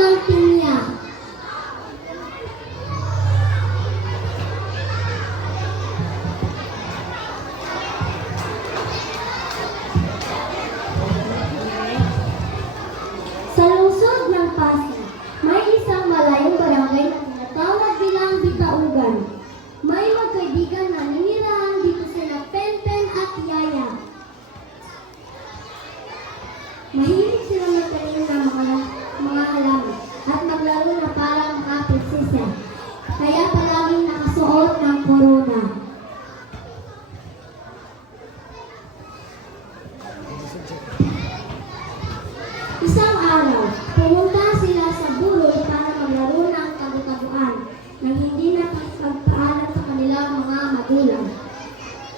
ng pinya. Sa lungsod ng Pasig, may isang malayong barangay na tinatawag bilang Bitaugan. May magkaibigan na ninirahan dito sila Penpen at Yaya. Mahilig sila magtanim ng mga halaman at maglaro na parang mga prinsesa. Kaya palaging nakasuot ng korona. Isang araw, pumunta sila sa buloy para maglaro ng tagu-taguan nang hindi napagpaalam sa kanilang mga magulang.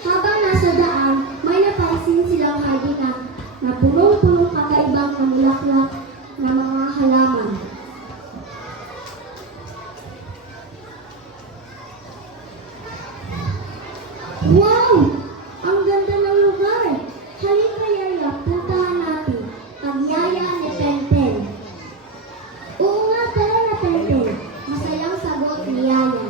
Habang nasa daan, may napansin silang hardina na punong-punong kakaibang namulaklak na mga halaman. Wow! Ang ganda ng lugar! Halika Yaya, puntahan natin. Pagyaya ni Penten. Oo nga, tara na Penten. Masayang sagot ni Yaya.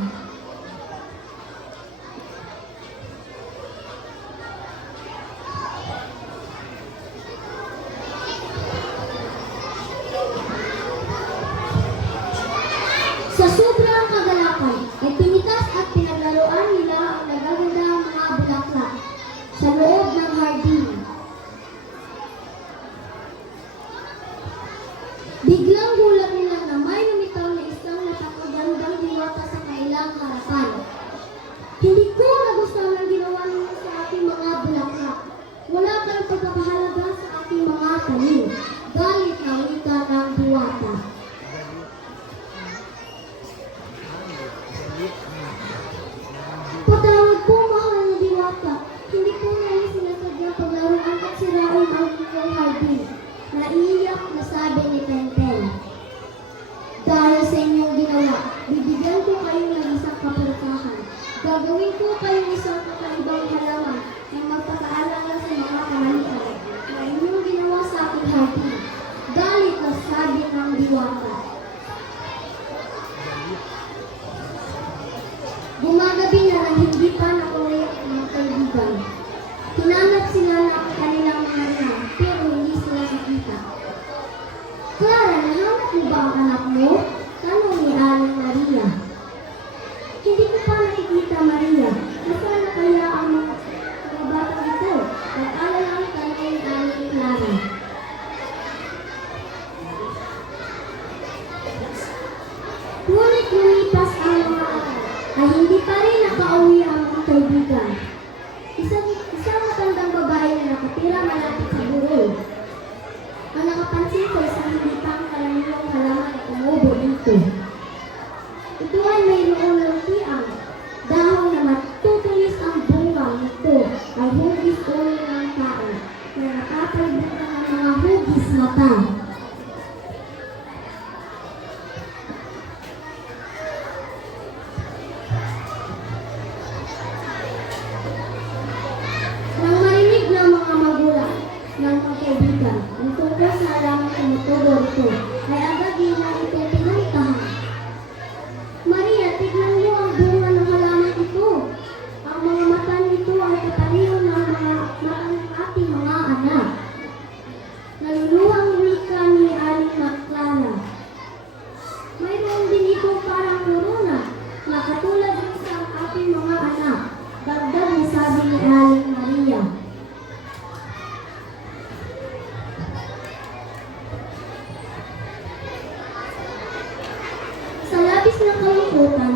Sa sobrang kagalakan, ay pinitas at pinaglaruan nila ang nagagandang mga bulaklak sa loob ng hardin. Biglang gulat nila na may lumitaw na isang napakagandang diwata sa kanilang harapan. Hindi ko nagustuhan ang ginawa ninyo sa aking mga bulaklak. Wala kayong pagpapahalaga sa aking mga tanim. Galit na wika ng diwata. Patawad po, mahal na diwata. Hindi po namin sinasadyang paglaruan at sirain ang inyong hardin. Naiiyak na sabi ni Penten. Dahil sa inyong ginawa, bibigyan ko kayo ng isang kaparusahan. Gagawin ko kayong isang kakaibang halaman na magpapaalala sa mga kamalian na inyong ginawa sa aking hardin. Galit na sabi ng diwata. Gumagabi na lang hindi pa nakuwi ang mga kaibigan. Hinanap sila ng kanilang mga anak, pero hindi sila nakita. Clara, nahanap mo ba ang anak mo? Tanong ni Aling Maria. Hindi ko pa nakikita, Maria. Nasaan na kaya ang mga batang ito? Nag-alala ang tanong ni Aling Clara. Ngunit lumipas ang mga araw, ay hindi pa rin nakauwi ang mga kaibigan. Isang matandang babae na nakatira malapit sa burol. Ang nakapansin ko sa hindi pang karaniwang halaman na umubo dito. Ito ay mayroong luntiang dahon na matutulis ang bunga nito ay hugis ulo ng tao na nakapalibutan ng mga hugis mata. Nang marinig ng mga magulang ng mga kaibigan ang tungkol sa halamang tumutubo ito, ay agad nilang ito pinuntahan. Maria, tignan mo ang bunga ng halaman ito. Ang mga mata nito ay kapareho ng mga mata ng ating mga anak. Naluluhang wika ni Aling Clara. Mayroon din itong parang korona na katulad din sa ating mga anak. Dagdag ni sabi ni Aling Maria. Sa labis na kalungkutan,